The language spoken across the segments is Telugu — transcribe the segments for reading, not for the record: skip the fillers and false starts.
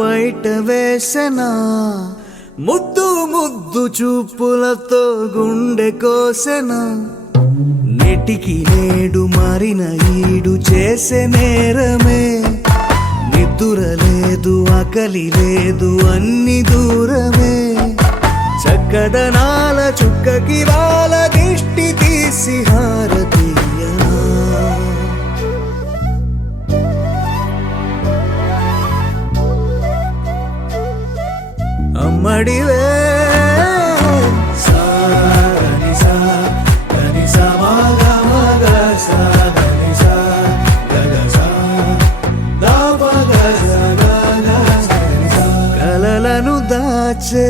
పైట వేసెనా ముద్దు ముద్దు చూపులతో గుండె కోసెనా నెటికి నేడు మారిన ఈడు చేసే నేరమే నిద్ర లేదు ఆకలి లేదు అన్ని దూరమే చక్కదనాల చుక్కకి వాళ్ళ దిష్టి తీసి హారతీయనా అమ్మడివే కలలను దాచే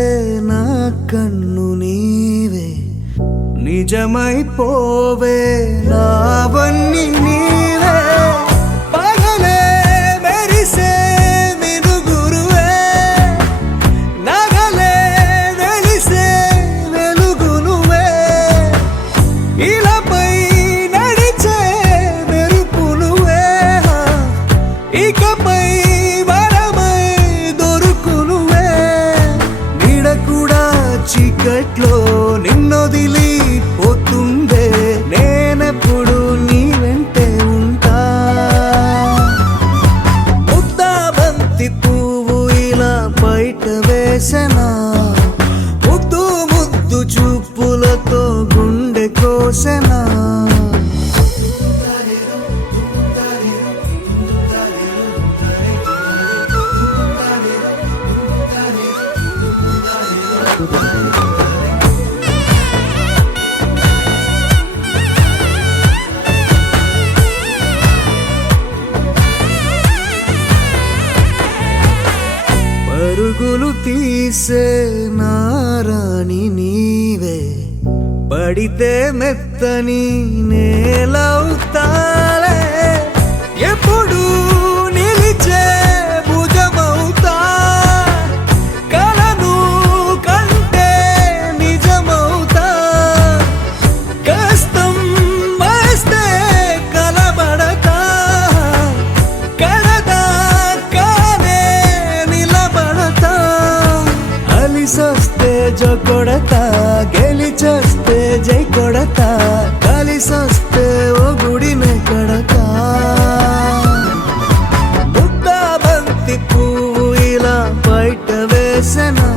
నా కన్ను నీవే నిజమైపోవే నావన్నీ నీవే పగలే మెరిసే మినుగురువే నగలే వెలిసే వెలుగు నువ్వే ఇలాపై నడిచే మెరుపు నువ్వే ఇకపై వరమై దొరుకు నువ్వే నీడ కూడా చీకట్లో నిన్నొదిలి పోతుందే నేనెప్పుడు నీ వెంటే ఉంటా ముద్దా బంతి పువ్వు ఇలా బయట వేసెనా ముద్దు ముద్దు చూపులతో గుండె కోసెనా పరుగులు తీసే నారాణి నీవే పడితే మెత్తని నేలవుతాలే ఎప్పుడు నిలిచే భుజమవుతా కలను కంటే నిజమవుతా కష్టం వస్తే కలబడతా కడదాకానే నిలబడతా అలిసొస్తే జో కొడతా గెలిచొస్తే జై కొడతా కలిసొస్తే ఓ గుడినే కడతా ముద్దా బంతి పువ్వు ఇలా బయట వేసెనా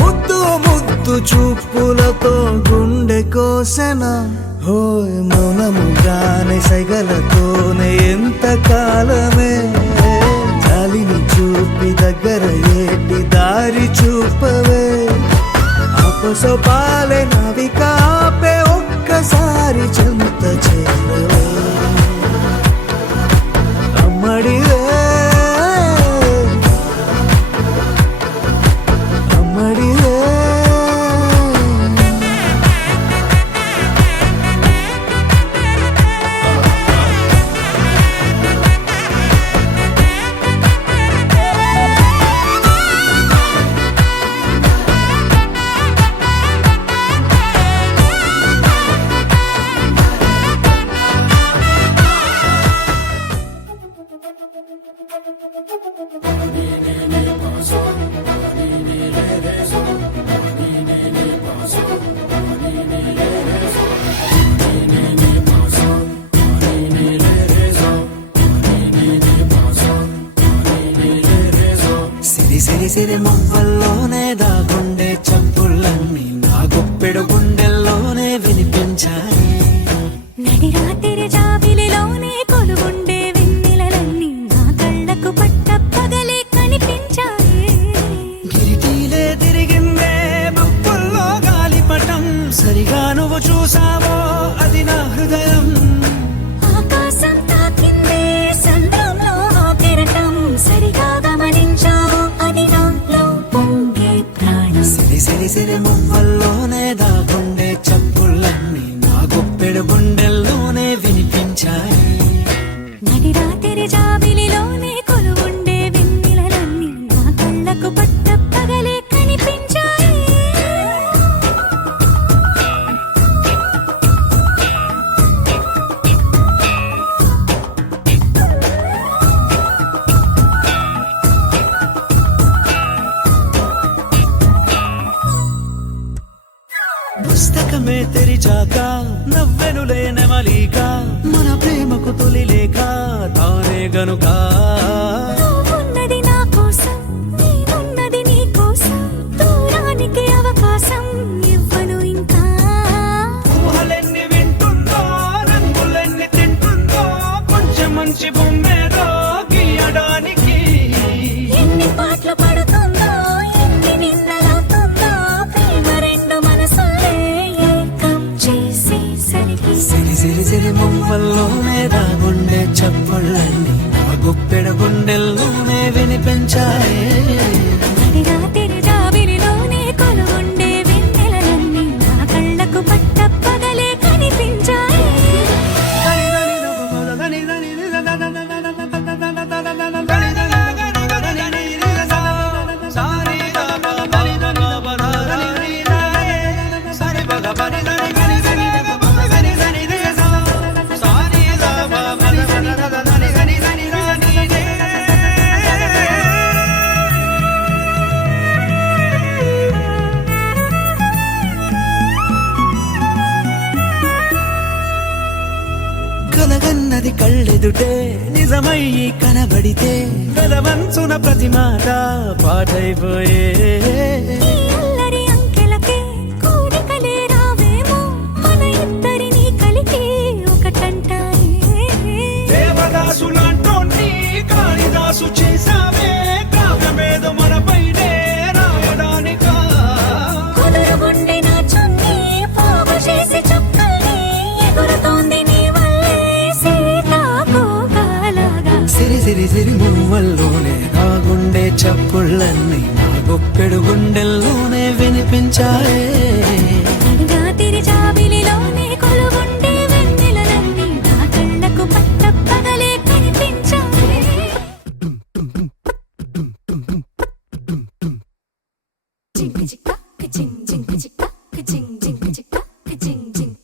ముద్దు ముద్దు చూపులతో గుండె కోసెనా హోయ్ మౌనముగానే సైగలతోనే ఎంత కాలమే జాలిని చూపి దగ్గర ఏటి దారి చూపవే అపసోపాలే నావిక ఆపే ఒక్కసారి చెంత చేరవే అమ్మడివే అమ్మడివే సిరి సిరి మువ్వల్లోనే దాగుండే చప్పుళ్ళన్నీ నా గుప్పెడు గుండెల్లోనే వినిపించాయి నడి రాత్రి జాబిలిలోనే కొలుగుండే వెన్నెలలన్నీ నా కళ్ళకు పట్ట పగలే కనిపించాయి గిరిటీలే తిరిగిందే బుక్కుల్లో గాలిపటం సరిగా నువ్వు చూసావో అది నా హృదయం ఆకాశం తాకిందే సంద్రంలో ఆ కెరటం సరిగా గమనించావు అది నాలో పొంగే ప్రాణం సిరి సిరి సిరి మువ్వల్లోనే దాగుండే చప్పుళ్ళన్నీ నా గుప్పెడు గుండెల్లోనే వినిపించాయి నడి రాత్రి జాబిలిలోనే కొలువుండే వెన్నెలలన్నీ నా కళ్ళకు పట్ట పగలే కనిపించాయి తెరిచాక నవ్వెనులే నెమలిక మన ప్రేమకు తొలి లేక తానే గనుక నువ్వున్నది నా కోసం నేనున్నది నీ కోసం దూరానికి అవకాశం ఇవ్వను ఇంకా ఊహలెన్ని వింటుందో రంగులెన్ని తింటుందో కొంచెం మంచి బొమ్మేదో గీయడానికి ఎన్ని పాటలు పడుతుందో ఎన్ని నిందలవుతుందో ప్రేమ రెండు మనసులే ఏకం చేసేసరికి సిరి సిరి సిరి మువ్వల్లోనే దాగుండే చప్పుళ్ళన్నీ నా గుప్పెడ గుండెల్లోనే వినిపించాయే నడిరాత్రి జాబిలిలోనే కొలువుండే వెన్నెలలన్నీ నా కళ్ళకు పట్టపగలే కనిపించాయి కలగన్నది కళ్ళెదుటే నిజమయ్యి కనబడితే గలవంచున ప్రతి మాట పాటైపోయే ఈ అల్లరి అంకెలకే కోరికలే రావేమో మన ఇద్దరిని కలిపి ఒకటంటాయే దేవదాసులాంటోని కాళిదాసు చేసావే కావ్యమేదో మనపైనే రాయడానికా కుదురుగుండె నా చున్నీ పోగు చేసి చుక్కల్ని ఎగురుతోంది నీ వల్లే సీతాకోకలాగా సిరి సిరి సిరి మువ్వల్లోనే దాగుండే చప్పుళ్ళన్నీ నా గుప్పెడు గుండెల్లోనే వినిపించాయే నడిరాత్రి జాబిలిలోనే కొలువుండే వెన్నెలలన్నీ నా కళ్ళకు పట్టపగలే కనిపించాయి జింగ్ జిక్క జింగ్ జింగ్ జిక్క జింగ్ జింగ్ జిక్క జింగ్ జింగ్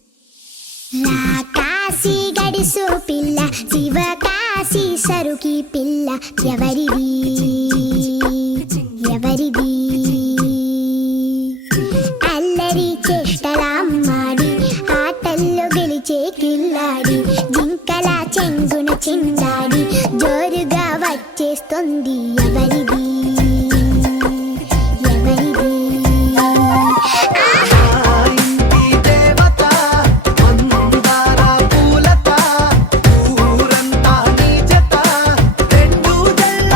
నా కాశీ గడిసు పిల్ల శివ కాశీ సరుకి పిల్ల ఎవరిది ఎవరిది అల్లరి చేష్టలామ్మాడి ఆటల్లో గెలిచే కిల్లాడి జింకల చెంగున చిందాడి జోరుగా వచ్చేస్తుంది ఎవరిది ఎవరిది ఇంటి దేవత మందార పూలత ఊరంతా నీ జత రెండు జల్ల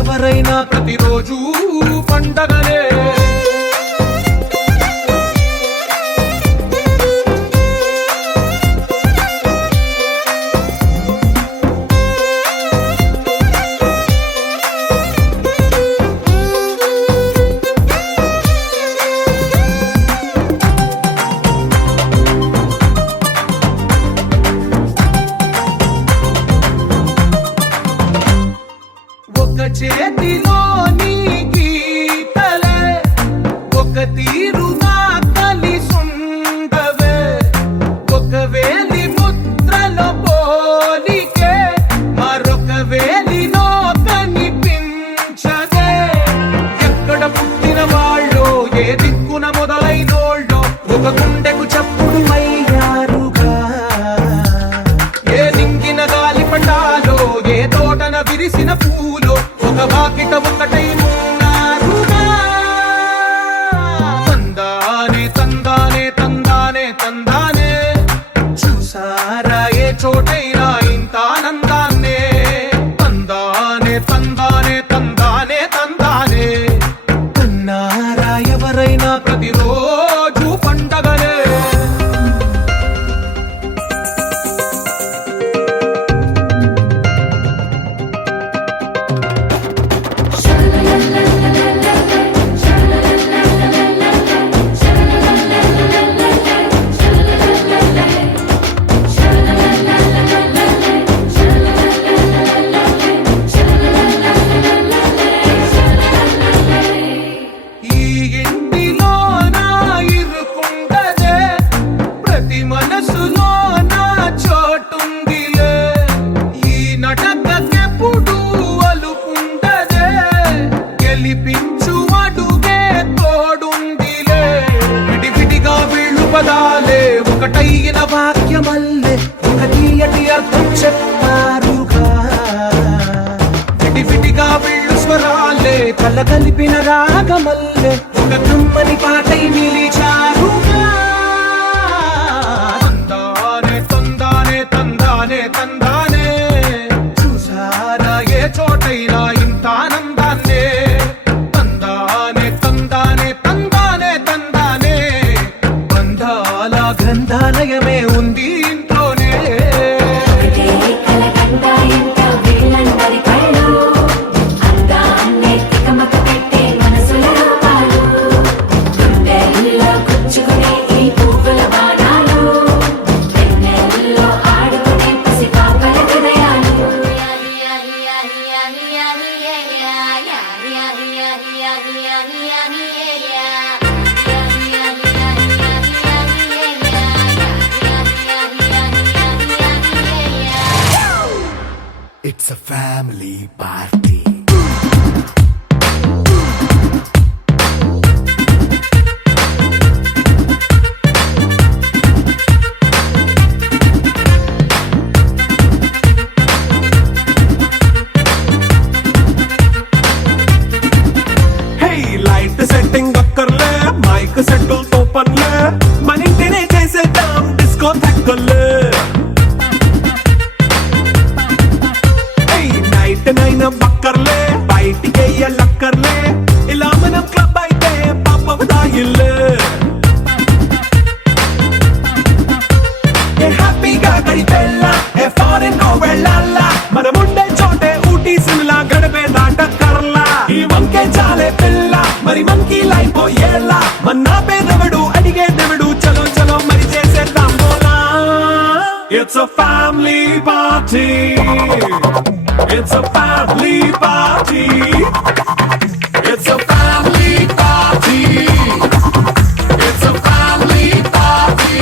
ఎవరైనా ప్రతిరోజు పండగనే. ఒక చేతిలో నీ గీతలే ఒక తీరుగా కలిసుండవే, ఒక వేలి ముద్రలో పోలికే మరొక వేలిలో కనిపించదే. ఎక్కడ పుట్టిన వాళ్ళో ఏ దిక్కున మొదలైనోళ్ళో ఒక గుండెకు చప్పుడు అయ్యారుగా. ఏ నింగిన గాలి పటాలో ఏ తోటన విరిసిన పూలో ఒక వాకిట ఒకటై ఉన్నారుగా. తందానే తందానే తందానే తందానే, చూసారా ఏ చోటైనా ఇంత ఆనందాన్నే. తందానే తందానే తందానే తందానే, అన్నారా ఎవరైనా ప్రతిరోజు పండగనే. ఈ ఇంటిలో నా ఇరుకుండదే, ప్రతి మనసులో నా చోటుందిలే. ఈ నటకెప్పుడు అలుకుండదే, గెలిపించు అడుగే తోడుందిలే. విడివిడిగా వీళ్ళు పదాలే ఒకటైన వాక్యమల్లే ఒక తీయటి అర్థం చెప్పారుగా. విడివిడిగా వీళ్ళు స్వరాలే కల కలిపిన రాగమల్లే ఒక కమ్మని పాటై నిలిచారుగా. తందానే తందానే తందానే తందానే, చూసారా ఏ చోటైనా ఇంత ఆనందాన్నే. తందానే తందానే తందానే తందానే, బంధాల గ్రంథాలయమే ఉంది ఇంట్లోనే. ఒకటే కలకండ ఎంత వీళ్ళందరి కళ్ళు, అందాన్నే తికమక పెట్టే మనసుల రూపాలు, గుండెల్లో గుచ్చుకునే ఈ పువ్వుల బాణాలు, వెన్నెల్లో ఆడుకునే పసిపాపల హృదయాలు. It's a family party. Hey, light setting అక్కర్లే, మైక్ సెట్టులతో పనులే, మన ఇంటినే చేసేద్దాం డిస్కో థెక్కలే. నైట్ నైన్ బక్కర్లే, బయటికెయ్యలక్కర్లే, ఇలా మనం క్లబ్ అయితే పాపవదాయిల్లే. ఏ హ్యాపీగా గడిపెళ్ళా, ఏ ఫారెన్ నో వెళ్ళాలా, మనముండే చోటే ఊటీ సిమ్లా గడిపే దాటక్కర్లా. ఈ వంకే చాలే పిల్ల, మరి మంకీ లైఫ్ ఏళ్ళ, మన్నా పేదవడు అడిగేదెవడు, చలో చలో మరి చేసేద్దాం బోలా. It's a family party. It's a family party. It's a family party. It's a family party.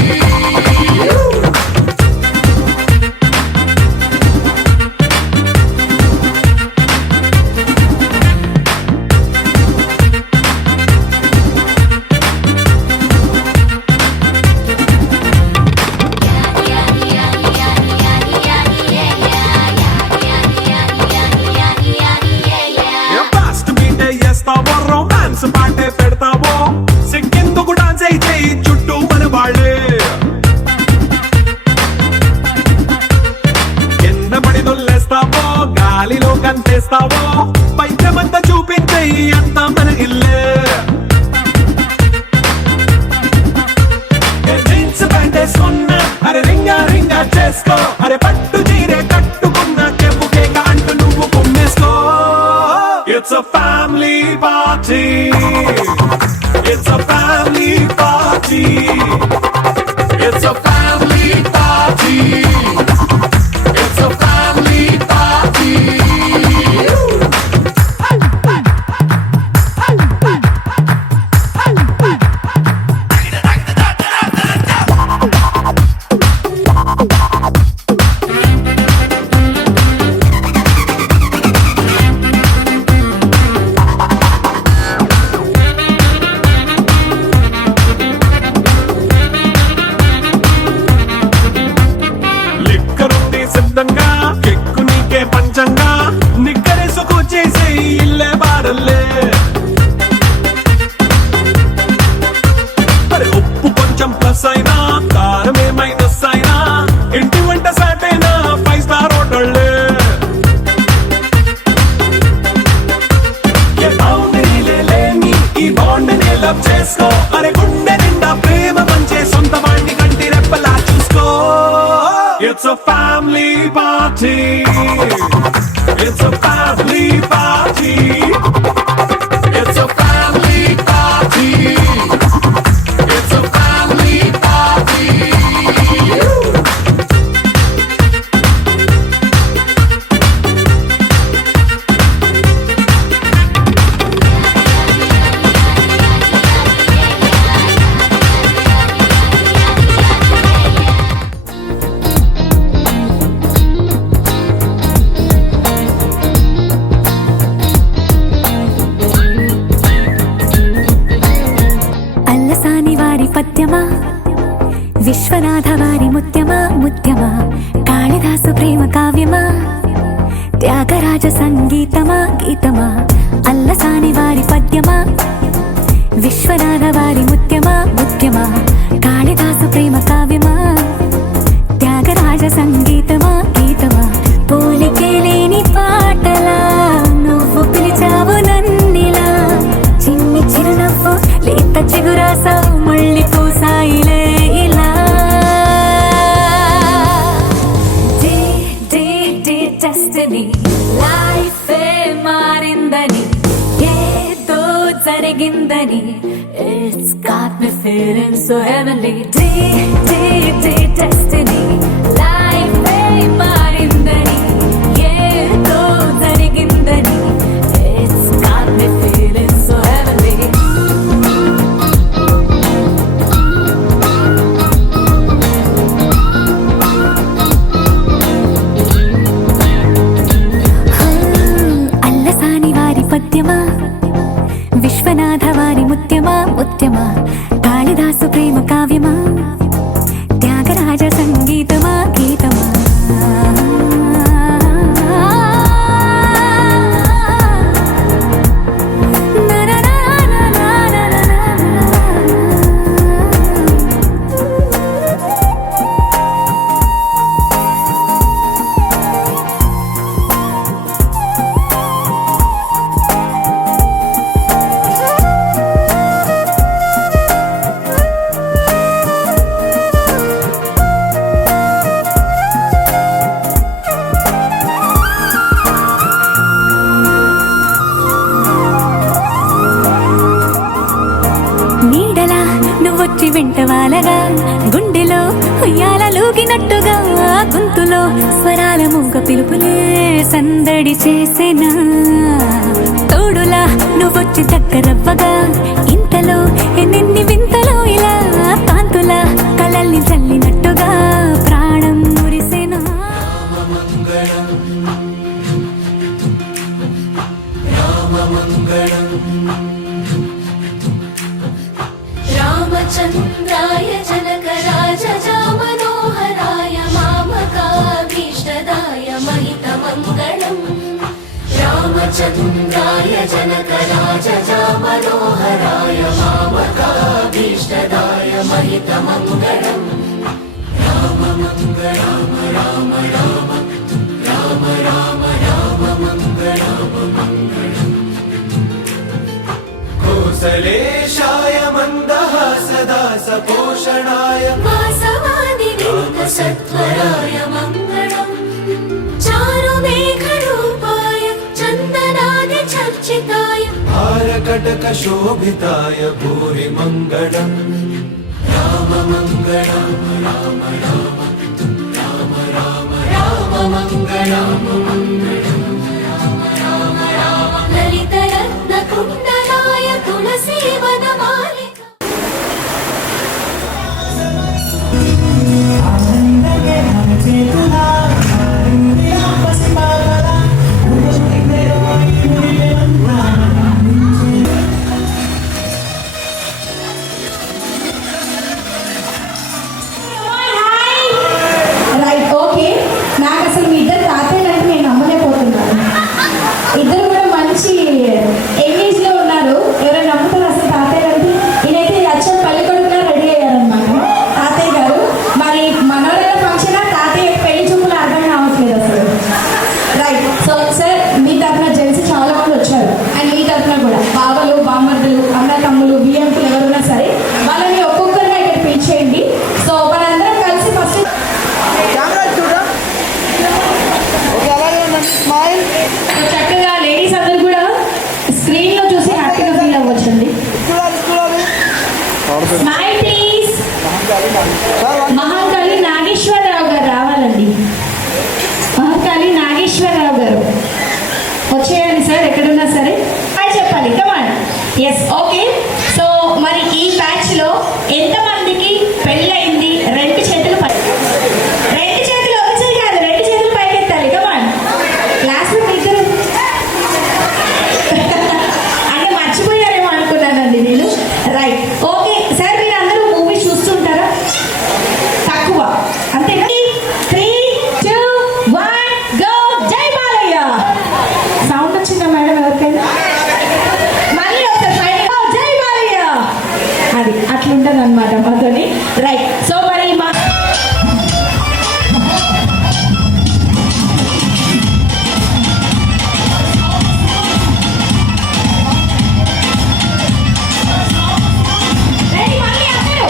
It's a family party. It's a family party. It's a family party. It's a family party. లిక్కరుంది సిద్ధంగా కెక్కు నీకే పంచంగా నిక్కరేసుకు చేసే ఇల్లే బారల్లే అరే ఉప్పు కొంచెం ప్లస్ అయినా కారమే మైనస్ అయినా ఇంటి వంట సాటైనా 5 స్టార్ హోటళ్ళే ఏ బౌండరీలే లేని ఈ బాండ్ని లవ్ చేసుకో అరే గుండె నిండా ప్రేమ పంచే సొంత వాణ్ణి కంటి రెప్పలా చూసుకో It's a family party. It's a family party. It's a family party. It's a family party. Allasani వారి పద్యమా విశ్వనాథ వారి ముత్యమా ముత్యమా కాళిదాసు ప్రేమ కావ్యమా త్యాగరాజ సంగీతమా గీతమా అల్లసాని వారి పద్యమా విశ్వనాథ వారి ముత్యమా ముత్యమా కాళిదాసు ప్రేమ కావ్యమా త్యాగరాజ సంగీతమా గీతమా పోలికే లేని పాటలా నువ్వు పిలిచావు నన్నిలా చిన్ని చిరునవ్వు లేత చిగురాసావు మళ్ళీ పూసాయిలే ఇలా డెస్టినీ లైఫే మారిందని ఏదో జరిగిందని It's got me feeling so heavenly destiny లైఫే మారిందని ఏదో జరిగిందని It's got me feeling so heavenly Allasani వారి పద్యమా విశ్వనాథ వారి ముత్యమా ముత్యమా కాళిదాసు ప్రేమ కావ్యమా త్యాగరాజ సంగీతమా గీతమా నీడలా నువ్వొచ్చి వెంట వాలగా గుండెలో ఉయ్యాలూగినట్టుగా గొంతులో స్వరాల మూగ పిలుపులే సందడి చేసేనా తోడులా నువ్వొచ్చి దగ్గరవ్వగా ఇంతలో ఎన్నెన్ని వింతలో ఇలా కాంతులా కలల్ని చల్లినట్టుగా ప్రాణం మురిసేనా రామచంద్రాయ జనకరాజ మనోహరాయ మామకాభీష్టదాయ మహితమంగళం రామచంద్రాయ జనకరాజ మనోహరాయ మామకాభీష్టదాయ మహితమంగళం రామ మంగళ రామ రామ రామ రామ రామ మంగళ कौसलेशाय मन्दहासदास पोषणाय वासवादिविन्दसत्वराय मङ्गलम् चारुमेघरूपाय चन्दनादिचर्चिताय कर्कटक शोभिताय भूरि मङ्गलम् राम मङ्गलम् राम राम राम राम राम मङ्गलम् ललितरत्न कुण्डलाय तुलसी वनमालिका రైట్ ఓకే నాకు అసలు మీ ఇద్దరు తాతయ్యలు అంటే నేను నమ్మలేకపోతున్నాను. ఇద్దరు కూడా మంచి ఎంగేజ్ లో ఉన్నారు. ఎవరైనా నమ్ముతారు అసలు తాతయ్యలు అంటే? ఈయనైతే అచ్చం పల్లి కొడుకులా రెడీ అయ్యారనమాట తాతయ్య గారు. మరి మనోళ్ళ ఫంక్షన్ తాతయ్య పెళ్లి చూపులు అర్థం కావట్లేదు అసలు. రైట్ సో సార్ మీ తరఫున జెంట్స్ చాలా మంది వచ్చారు అండ్ మీ తరఫున కూడా బావలు బామ్మర్దులు అన్న తమ్ములు బియ్యంకులు ఎవరున్నా సరే వాళ్ళని ఒక్కొక్కరిగా ఇక్కడ పిలిచేయండి. సో మనందరం కలిసి ఫస్ట్ చక్కగా లేడీస్ అందరూ కూడా స్క్రీన్ లో చూసి హ్యాపీగా ఫీల్ అవ్వచ్చండి. Smile please. మహాకాళి నాగేశ్వరరావు గారు రావాలండి. మహాకాళి నాగేశ్వరరావు గారు వచ్చేయండి సార్, ఎక్కడున్నా సరే హాయ్ చెప్పాలి. కమాన్. Yes okay. సో మరి ఈ బ్యాచ్ లో ఎంతమందికి పెళ్ళయింది? రెండు చేతులు పై, రెండు చేతులు ఒకసారి కాదు, రెండు చేతులు పైకెత్తాలి. కమాన్. క్లాస్ లో ఇద్దరు అంటే మర్చిపోయారేమో అనుకున్నానండి నేను. రైట్ ఓకే సార్, మీరు అందరూ మూవీ చూస్తుంటారా? తక్కువ అంతేనా? 3, 2, 1 గో. జై బాలయ్య. సౌండ్ వచ్చిందా మేడం ఎవరికైనా? మళ్ళీ ఒకసారి ఫైనల్ గో. జై బాలయ్య. అది అట్లుంటుంది అనమాట మాతోని. రైట్ సో మరి మా రెడీ మళ్ళీ అందరూ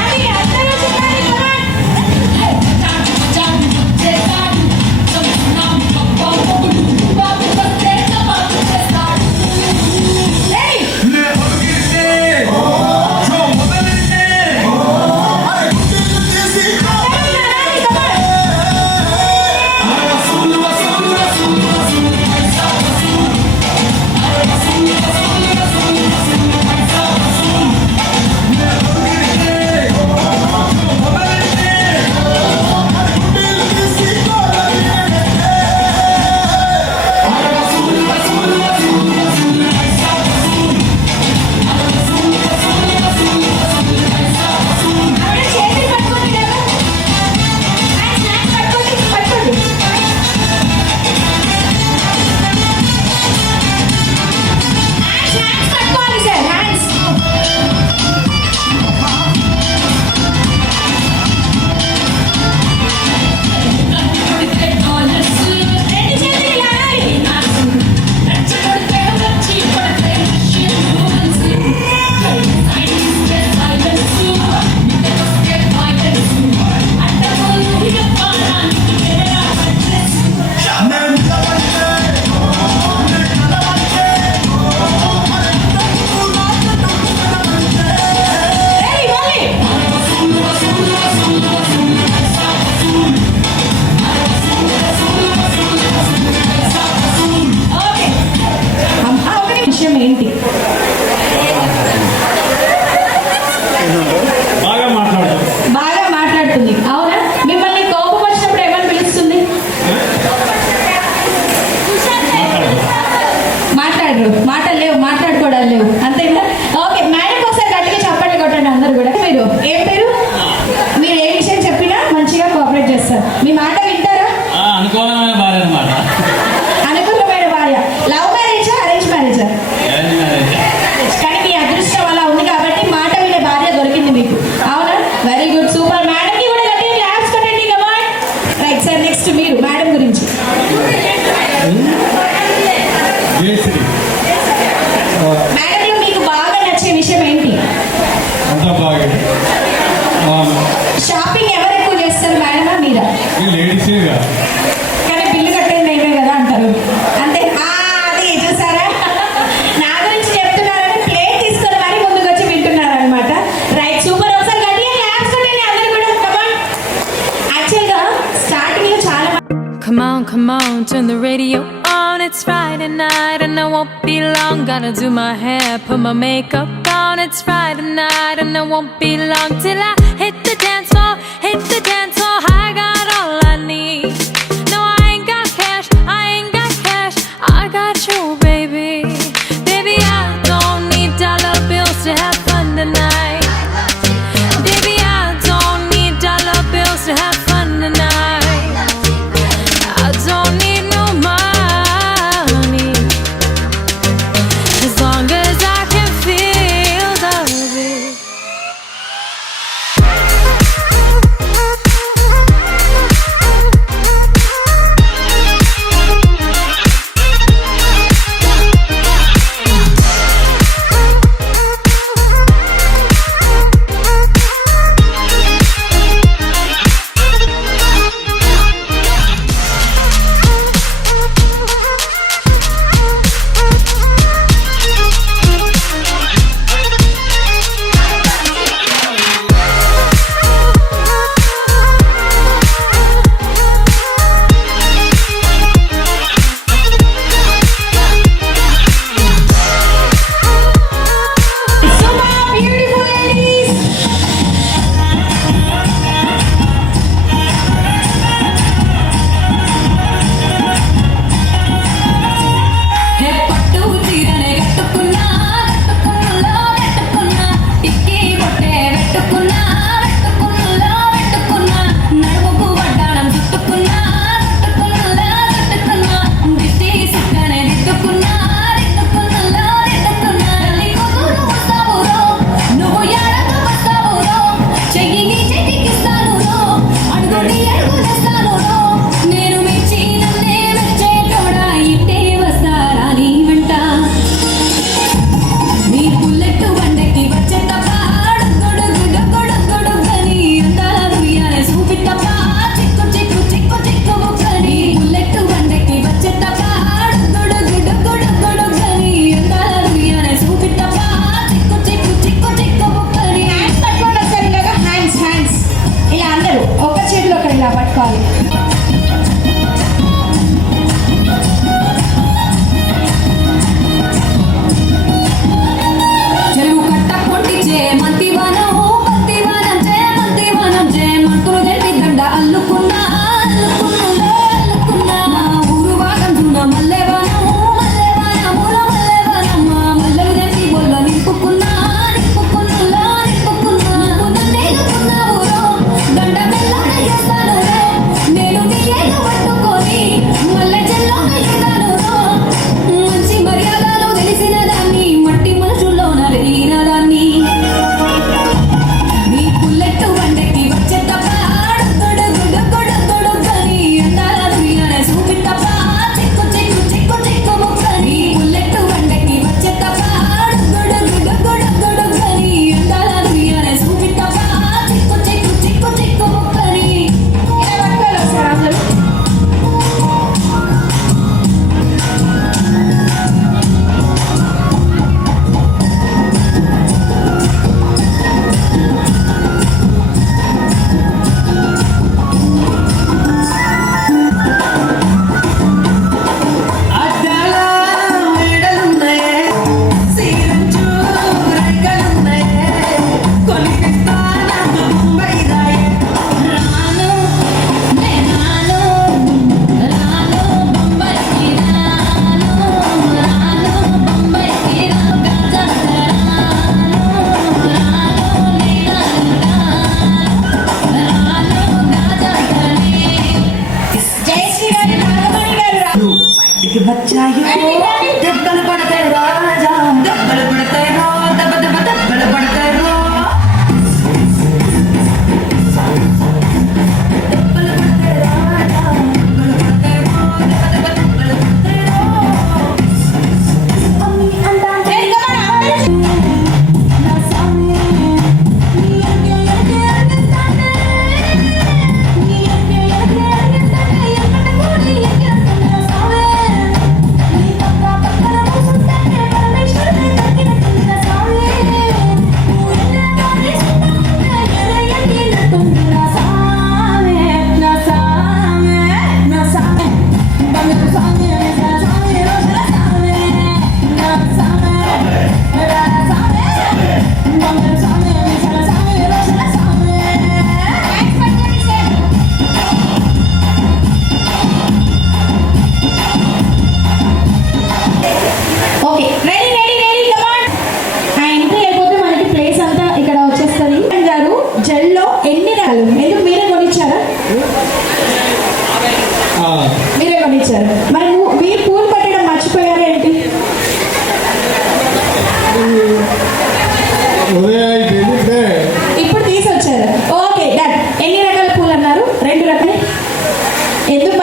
అది అందరూ చూడండి. ఏంటి? బాగా మాట్లాడుతుంది. అవునా? మిమ్మల్ని కోపం వచ్చినప్పుడు ఏమని పిలుస్తుంది? మాట్లాడరు, మాటలు లేవు, మాట్లాడుకోవడాలు లేవు, అంతేనా? ఓకే మేడం ఒకసారి గట్టిగా చప్పట్లు కొట్టండి అందరు కూడా. మీరు ఏం పేరు? మీరు ఏ విషయం చెప్పినా మంచిగా కోఆపరేట్ చేస్తారు. మీ మాట వింటారా? అనుకూలమైన భార్య అన్నమాట. అనుకూలమైన భార్య. లవ్ మ్యారేజా అరేంజ్ మ్యారేజా? కానీ మీ అదృష్టం అలా ఉంది కాబట్టి మాట వినే భార్య దొరికింది మీకు. అవునా? Very good, super. మేడం కి కూడా గట్టిగా క్లాప్స్ కొట్టండి. కమాన్. రైట్ సార్, నెక్స్ట్ మీరు మేడం గురించి. మేడంలో మీకు బాగా నచ్చే విషయం ఏంటి? షాపింగ్ ఎవరు ఎక్కువ చేస్తారు, మేడమా మీరా? come on, turn the radio on. It's Friday night and I won't be long. Gotta do my hair, put my makeup on. It's Friday night and I won't be long till I hit the dance floor, hit the dance floor. I got all I need. No, I ain't got cash, I ain't got cash. I got you, baby. Baby, I don't need dollar bills to have fun tonight. Baby, I don't need dollar bills to have fun tonight. I don't need no money, as long as I can feel the beat.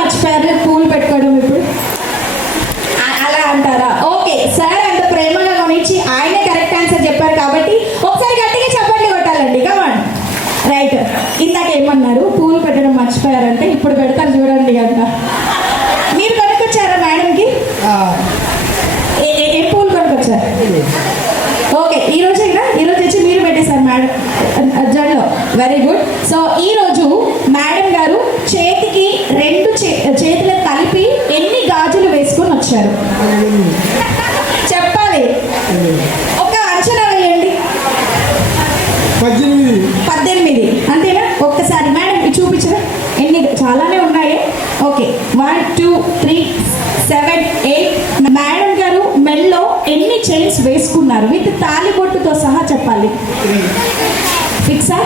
మర్చిపోయారు పూలు పెట్టుకోవడం ఇప్పుడు అలా అంటారా? ఓకే, సార్ అంత ప్రేమగా గురించి ఆయనే కరెక్ట్ ఆన్సర్ చెప్పారు కాబట్టి ఒకసారి గట్టిగా చప్పట్లు కొట్టాలండి. కమాన్. రైట్. ఇందాక ఏమన్నారు? పూలు పెట్టడం మర్చిపోయారంటే ఇప్పుడు పెడతారు చూడండి అంట. మీరు కొనుక్కొచ్చారా మేడంకి? ఏ పూలు కొనుక్కొచ్చారు? ఓకే, ఈరోజు వచ్చి మీరు పెట్టేశారు మేడం జడ్లో. Very good. సో ఈరోజు మేడం గారు చేతికి రెండు చేతులు కలిపి ఎన్ని గాజులు వేసుకొని వచ్చారు చెప్పాలి. ఒక అంచనా వేయండి. 18. అంతేనా? ఒక్కసారి మేడం చూపించరా ఎన్ని? చాలానే ఉన్నాయి. ఓకే, 1 2 3 7 8. మేడం గారు మెల్లో ఎన్ని చైన్స్ వేసుకున్నారు విత్ తాలిబొట్టుతో సహా చెప్పాలి. ఫిక్సా?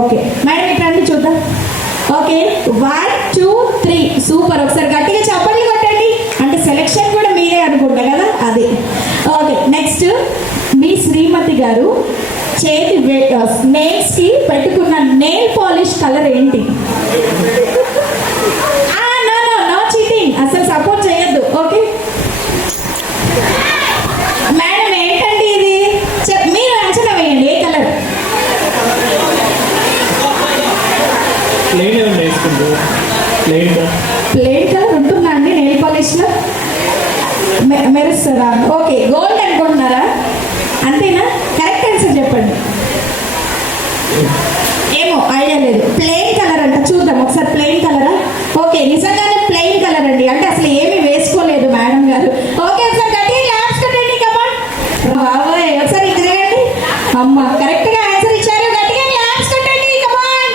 ఓకే మేడం ఇక్కడ రండి చూద్దాం. ఓకే, 1 2 3. సూపర్. ఒకసారి గట్టిగా చప్పట్లు కొట్టండి. అంటే సెలెక్షన్ కూడా మీరే అనుకుంటా కదా అది. ఓకే, నెక్స్ట్ మీ శ్రీమతి గారు చేతి నెయిల్స్ కి పెట్టుకున్న నెయిల్ పాలిష్ కలర్ ఏంటి? నో చీటింగ్, అసలు సపోర్ట్ చేయొద్దు. ఓకే మేడం ఏంటండి ఇది? మీరు అంచనా వేయండి. ఏ కలర్? ప్లెయిన్ కలర్ ఉంటుందా అండి నెయిల్ పాలిష్ లో? మెరుస్తారా? ఓకే, గోల్డ్ అనుకుంటున్నారా? అంతేనా? కరెక్ట్ ఆన్సర్ చెప్పండి. ఏమో ఐడియా లేదు. ప్లెయిన్ కలర్ అంట. చూద్దాం ఒకసారి. ప్లెయిన్ కలరా? ఓకే, నిజంగానే ప్లెయిన్ కలర్ అండి. అంటే అసలు ఏమీ వేసుకోలేదు మేడం గారు. ఓకే, ఒకసారి గట్టిగా క్లాప్స్ కొట్టండి. కమాన్ బాబాయ్, ఒకసారి తిరగండి. అమ్మ కరెక్ట్ గా ఆన్సర్ ఇచ్చారు. గట్టిగా క్లాప్స్ కొట్టండి. కమాన్.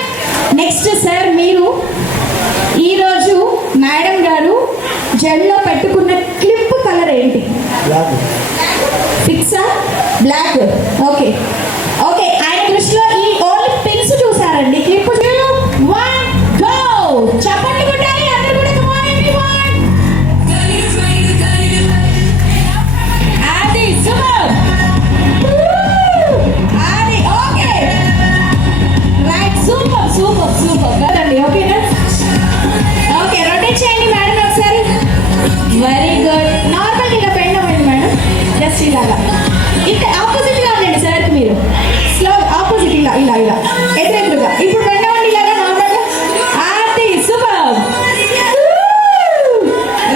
నెక్స్ట్ సార్, మీరు ఈరోజు మేడం గారు జెల్లో పెట్టుకున్న క్లిప్ కలర్ ఏంటి? ఫిక్సా? బ్లాక్. ఓకే ఓకే, ఆయన దృష్టిలో ఈ ఓన్లీ పిన్స్ చూసారండి. Clip 2 1 go. చప్పట్లు కొట్టాలి అందరూ కూడా. కమాన్ ఎవ్రీవన్. అది సూపర్. అది okay right. Super super super కదండి. ఓకేనా? ఓకే, రొటేట్ చేయండి మేడం ఒకసారి. Very good. నార్మల్ ఇలా పెండమండి మేడం. జస్ట్ ఇలాగా. ఇక్కడ ఆపోజిట్ గా ఉండండి సార్. మీరు స్లో ఆపోజిట్. ఇలా ఇలా ఇలా ఎదురెదురుగా. ఇప్పుడు పెండమండి ఇలాగా నార్మల్ గా. అది సూపర్.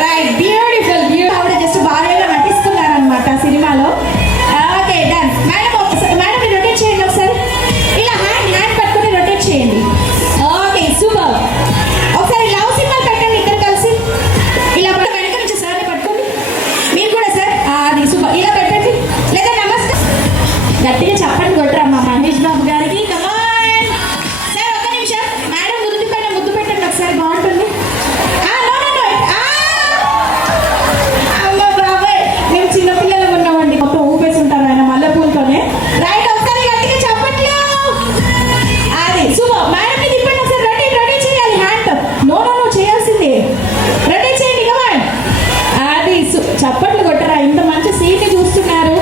Right, beautiful. ఆవిడ జస్ట్ భార్యగా నటిస్తున్నారనమాట సినిమాలో. Okay done. మేడం మేడం మీరు రొటేట్ చేయండి ఒకసారి. ఇలా హ్యాండ్ పట్టుకుని రొటేట్ చేయండి. Okay super. ఒకసారి లవ్ సింబల్ పెట్టండి ఇద్దరు కలిసి. ఇలా వెనక నుంచి సార్ని పట్టుకోండి. మీరు కూడా సార్. అది సూపర్. ఇలా పెట్టండి. లేదా నమస్తే గట్టిగా చెప్పండి. కొట్టరమ్మా మహేష్ బాబు గారికి. Come on sir. ఒక్క నిమిషం మేడం ముద్దు పైన ముద్దు పెట్టండి ఒకసారి. బాగుంటుంది. అమ్మ బాబాయ్, మేము చిన్నపిల్లలు ఉన్నామండి. మొత్తం ఊపేసి ఉంటారు ఆయన మల్లెపూలతోనే. రైట్, ఒకసారి గట్టిగా చెప్పట్లు. అది సూపర్. మేడం ఇది ఇప్పటి ఒకసారి రొటేట్ చేయాలి. హ్యాండ్ నో చేయాల్సిందే. రొటేట్ చేయండి. కమాన్. అది చప్పట్లు కొట్టరా? ఇంత మంచి సీట్ చూస్తున్నారు.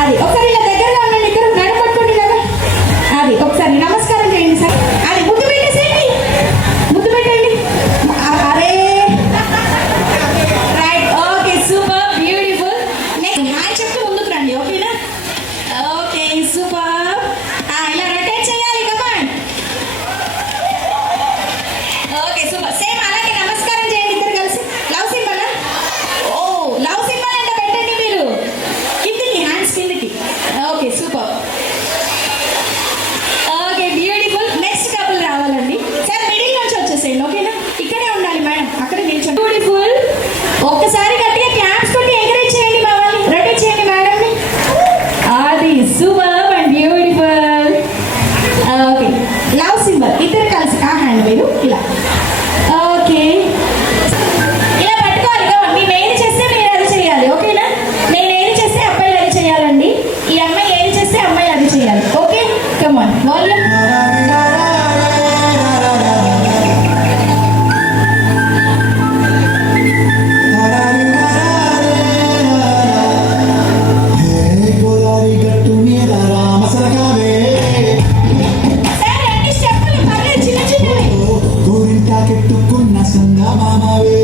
అది ఒకసారి ఇలా దగ్గరగా ఉండండి. ఇద్దరు నడు పట్టుకోండి కదా. అది ఒకసారి నమస్కారం చేయండి సార్. అది ముద్దు పెట్టేసేయండి. ముద్దు పెట్టండి. అరే right. Okay super beautiful. Next hi చెప్తూ ముందుకు రండి. ఓకేనా? Okay super. ఇలా రొటేట్ చేయాలి. కమాన్. Okay super. సేమ్ అలాగే నమస్కారం చేయండి ఇద్దరు కలిసి. Love symbol. ఓ లవ్ సింబల్ అంటే పెట్టండి మీరు కిందికి, హ్యాండ్స్ కిందికి. Okay super. Okay beautiful. Next couple రావాలండి సార్. మిడిల్ నుంచి వచ్చేసేయండి. ఓకేనా? ఇక్కడే ఉండాలి మేడం. అక్కడ నిల్చోండి. బ్యూటిఫుల్. ఒక్కసారి గట్టిగా క్లాప్స్ కొట్టి ఎంకరేజ్ చేయండి. బావాలి రొటేట్ చేయండి మేడంని. అది super and beautiful. Okay, love symbol ఇద్దరు కలిసి. ఆ హ్యాండ్ మీరు ఇలా. ఓకే, ఇలా పట్టుకోవాలి. నేను ఏది చేస్తే మీరు అది చేయాలి. ఓకేనా? నేను ఏది చేస్తే అబ్బాయిలు అది చేయాలండి. ఈ అమ్మాయి ఏది చేస్తే అమ్మాయి అది చేయాలి. Okay come on. వాల్యూమ్. గోరింటా కెట్టుకున్న సంగమామవే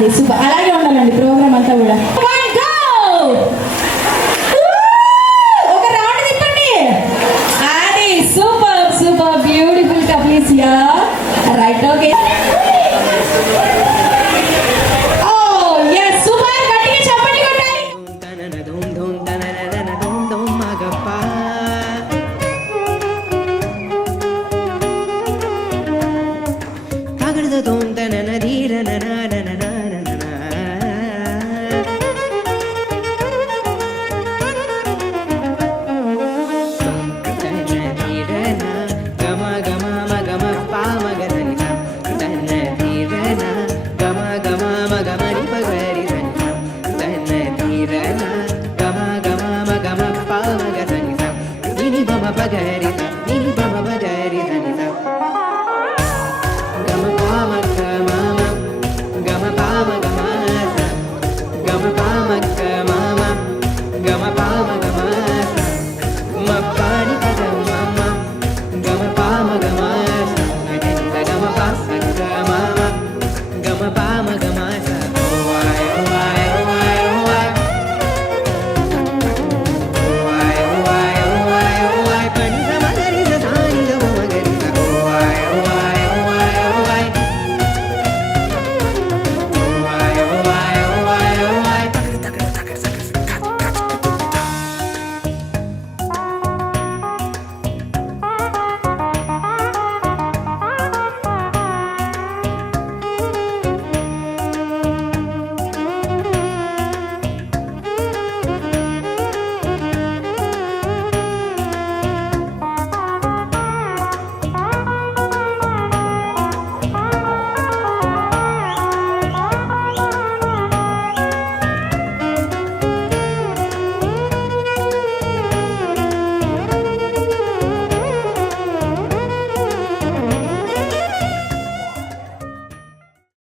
అది సూపర్, అలాగే ఉండాలండి ప్రోగ్రామ్ అంతా కూడా. One, go! ఒక రౌండ్ తిప్పండి. అది super super beautiful couples yeah right. Okay, oh yes super, గట్టిగా చప్పట్లు కొట్టాలి. Gama